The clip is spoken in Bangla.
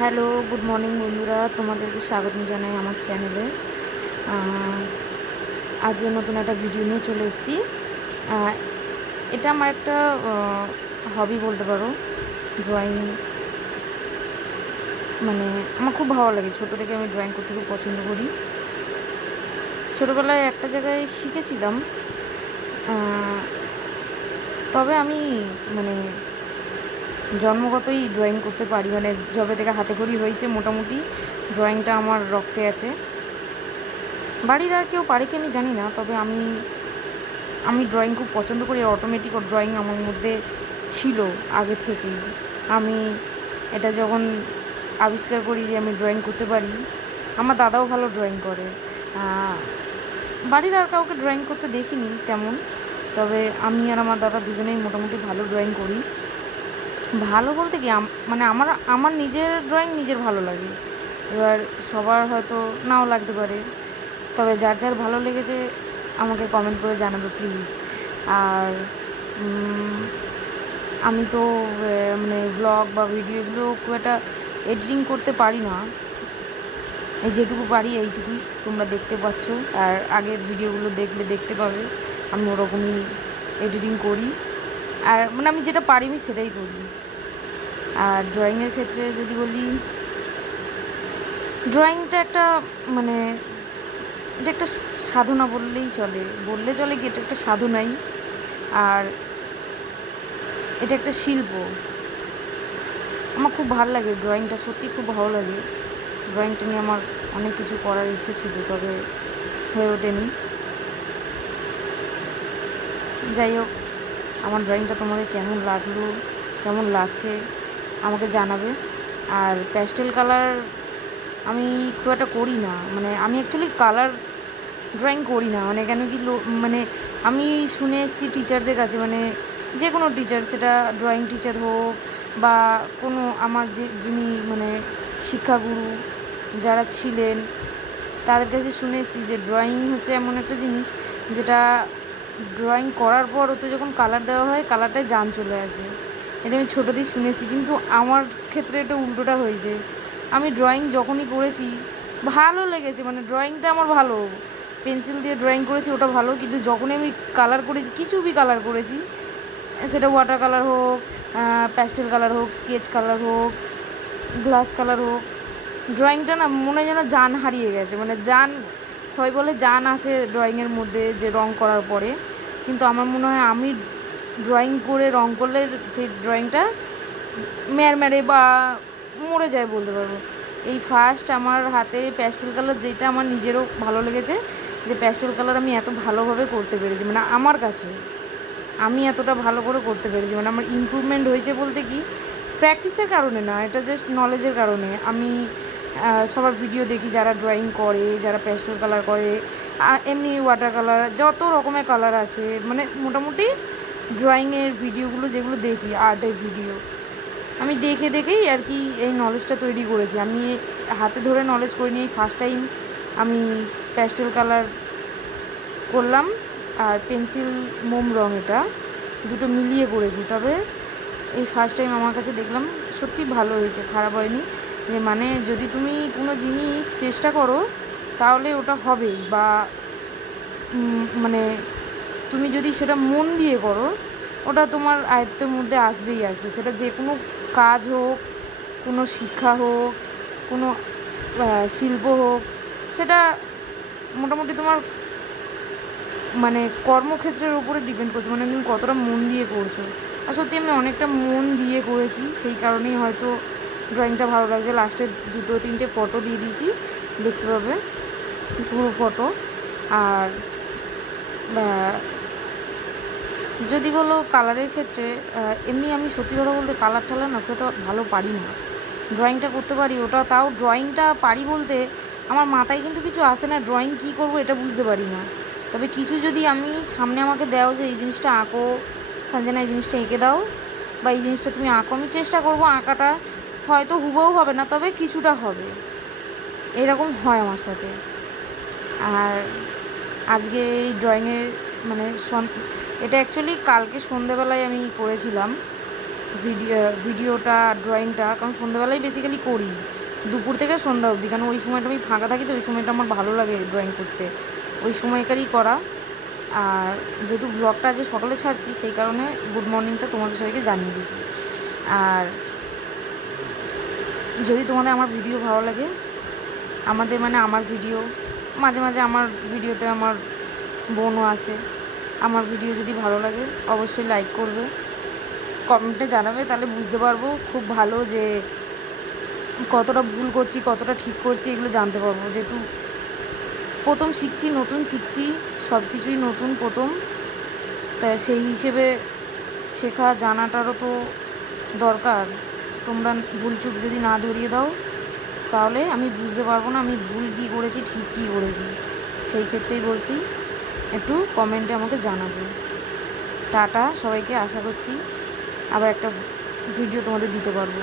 হ্যালো, গুড মর্নিং বন্ধুরা, তোমাদেরকে স্বাগত জানাই আমার চ্যানেলে। আজ নতুন একটা ভিডিও নিয়ে চলে এসেছি। এটা আমার একটা হবি বলতে পারো। ড্রয়িং মানে আমার খুব ভালো লাগে। ছোটো থেকে আমি ড্রয়িং করতে খুব পছন্দ করি। ছোটোবেলায় একটা জায়গায় শিখেছিলাম, তবে আমি মানে জন্মগতই ড্রয়িং করতে পারি। মানে যবে থেকে হাতে খড়ি হয়েছে মোটামুটি ড্রয়িংটা আমার রক্তে আছে। বাড়ির আর কেউ পারে কি আমি জানি না, তবে আমি আমি ড্রয়িং খুব পছন্দ করি। অটোমেটিক ড্রয়িং আমার মধ্যে ছিল আগে থেকেই। আমি এটা যখন আবিষ্কার করি যে আমি ড্রয়িং করতে পারি, আমার দাদাও ভালো ড্রয়িং করে। বাড়ির আর কাউকে ড্রয়িং করতে দেখিনি তেমন, তবে আমি আর আমার দাদা দুজনেই মোটামুটি ভালো ড্রয়িং করি। ভালো বলতে কি মানে আমার আমার নিজের ড্রয়িং নিজের ভালো লাগে। এবার সবার হয়তো নাও লাগতে পারে, তবে যার যার ভালো লেগেছে আমাকে কমেন্ট করে জানাবে প্লিজ। আর আমি তো মানে ভ্লগ বা ভিডিও এগুলো খুব একটা এডিটিং করতে পারি না। এই যেটুকু পারি এইটুকুই তোমরা দেখতে পাচ্ছ, আর আগের ভিডিওগুলো দেখলে দেখতে পাবে আমি ওরকমই এডিটিং করি। আর মানে আমি যেটা পারি আমি সেটাই করি। আর ড্রয়িংয়ের ক্ষেত্রে যদি বলি, ড্রয়িংটা একটা মানে এটা একটা সাধনা বললেই চলে। কি এটা একটা সাধনাই। আর এটা একটা শিল্প। আমার খুব ভালো লাগে ড্রয়িংটা, সত্যি খুব ভালো লাগে। ড্রয়িংটা নিয়ে আমার অনেক কিছু করার ইচ্ছে ছিল, তবে হয়ে ওঠেনি। যাই হোক, আমার ড্রয়িংটা তোমাদের কেমন লাগলো, কেমন লাগছে আমাকে জানাবে। আর প্যাস্টেল কালার আমি খুব একটা করি না। মানে আমি অ্যাকচুয়ালি কালার ড্রয়িং করি না। মানে কেন কি মানে আমি শুনে এসেছি টিচারদের কাছে, মানে যে কোনো টিচার, সেটা ড্রয়িং টিচার হোক বা কোনো আমার যিনি মানে শিক্ষাগুরু যারা ছিলেন, তাদের কাছে শুনে এসেছি যে ড্রয়িং হচ্ছে এমন একটা জিনিস যেটা ড্রয়িং করার পর ওতে যখন কালার দেওয়া হয় কালারটায় জান চলে আসে। এটা আমি ছোটোতেই শুনেছি, কিন্তু আমার ক্ষেত্রে এটা উল্টোটা হয়েছে। আমি ড্রয়িং যখনই করেছি ভালো লেগেছে, মানে ড্রয়িংটা আমার ভালো, পেন্সিল দিয়ে ড্রয়িং করেছি ওটা ভালো, কিন্তু যখনই আমি কালার করেছি, কিছু বি কালার করেছি, সেটা ওয়াটার কালার হোক, প্যাস্টেল কালার হোক, স্কেচ কালার হোক, গ্লাস কালার হোক, ড্রয়িংটা না মনে যেন জান হারিয়ে গেছে। মানে জান, সবাই বলে জান আসে ড্রয়িংয়ের মধ্যে যে রং করার পরে, কিন্তু আমার মনে হয় আমি ড্রয়িং করে রং করলে সেই ড্রয়িংটা ম্যারম্যারে বা মরে যায় বলতে পারবো। এই ফার্স্ট আমার হাতে প্যাস্টেল কালার, যেটা আমার নিজেরও ভালো লেগেছে যে প্যাস্টেল কালার আমি এত ভালোভাবে করতে পেরেছি। মানে আমার কাছে আমি এতটা ভালো করে করতে পেরেছি, মানে আমার ইমপ্রুভমেন্ট হয়েছে বলতে কি প্র্যাকটিসের কারণে না, এটা জাস্ট নলেজের কারণে। আমি সবার ভিডিও দেখি যারা ড্রয়িং করে, যারা প্যাস্টেল কালার করে, এমনি ওয়াটার কালার, যত রকমের কালার আছে, মানে মোটামুটি ড্রয়িংয়ের ভিডিওগুলো যেগুলো দেখি, আর্টের ভিডিও, আমি দেখে দেখেই আর কি এই নলেজটা তৈরি করেছি। আমি হাতে ধরে নলেজ করিনি, এই ফার্স্ট টাইম আমি প্যাস্টেল কালার করলাম আর পেন্সিল মোম রঙ, এটা দুটো মিলিয়ে করেছি। তবে এই ফার্স্ট টাইম আমার কাছে দেখলাম সত্যি ভালো হয়েছে, খারাপ হয়নি। যে মানে যদি তুমি কোনো জিনিস চেষ্টা করো তাহলে ওটা হবেই, বা মানে তুমি যদি সেটা মন দিয়ে করো ওটা তোমার আয়ত্তের মধ্যে আসবেই আসবে। সেটা যে কোনো কাজ হোক, কোনো শিক্ষা হোক, কোনো শিল্প হোক, সেটা মোটামুটি তোমার মানে কর্মক্ষেত্রের উপরে ডিপেন্ড করছে, মানে তুমি কতটা মন দিয়ে করছো। আর সত্যি আমি অনেকটা মন দিয়ে করেছি, সেই কারণেই হয়তো ড্রয়িংটা ভালো লাগছে। লাস্টে 2-3টে ফটো দিয়ে দিয়েছি, দেখতে পাবে পুরো ফটো। আর যদি বলো কালারের ক্ষেত্রে, এমনি আমি সত্যি কথা বলতে কালার টালার না খুব ভালো পারি না। ড্রয়িংটা করতে পারি, ওটা তাও ড্রয়িংটা পারি বলতে আমার মাথায় কিন্তু কিছু আসে না, ড্রয়িং কী করবো এটা বুঝতে পারি না। তবে কিছু যদি আমি সামনে আমাকে দাও যে এই জিনিসটা আঁকো সঞ্জনা, এই জিনিসটা এঁকে দাও, বা এই জিনিসটা তুমি আঁকো, আমি চেষ্টা করবো আঁকাটা, হয়তো হুবহু হবে না তবে কিছুটা হবে, এরকম হয় আমার সাথে। আর আজকে এই ড্রয়িংয়ের মানে এটা অ্যাকচুয়ালি কালকে সন্ধেবেলায় আমি করেছিলাম। ভিডিওটা ড্রয়িংটা, কারণ সন্ধ্যাবেলায় বেসিক্যালি করি, দুপুর থেকে সন্ধ্যা অবধি, কারণ ওই সময়টা আমি ফাঁকা থাকি, তো ওই সময়টা আমার ভালো লাগে ড্রয়িং করতে, ওই সময়কারই করা। আর যেহেতু ব্লগটা আজ সকালে ছাড়ছি, সেই কারণে গুড মর্নিংটা তোমাদের সবাইকে জানিয়ে দিচ্ছি। আর যদি তোমাদের আমার ভিডিও ভালো লাগে, আমার ভিডিও মাঝে মাঝে আমার ভিডিওতে আমার বোনও আসে, আমার ভিডিও যদি ভালো লাগে অবশ্যই লাইক করবে, কমেন্টে জানাবে, তাহলে বুঝতে পারবো খুব ভালো যে কতটা ভুল করছি কতটা ঠিক করছি, এগুলো জানতে পারবো। যেহেতু প্রথম শিখছি, নতুন শিখছি, সব কিছুই নতুন প্রথম, তাই সেই হিসেবে শেখা জানাটারও তো দরকার। তোমরা ভুল চুক যদি না ধরিয়ে দাও, তাহলে আমি বুঝতে পারবো না আমি ভুল কী করেছি ঠিক কী করেছি। সেই ক্ষেত্রেই বলছি, একটু কমেন্টে আমাকে জানাবে। টাটা সবাইকে, আশা করছি আবার একটা ভিডিও তোমাদের দিতে পারবো।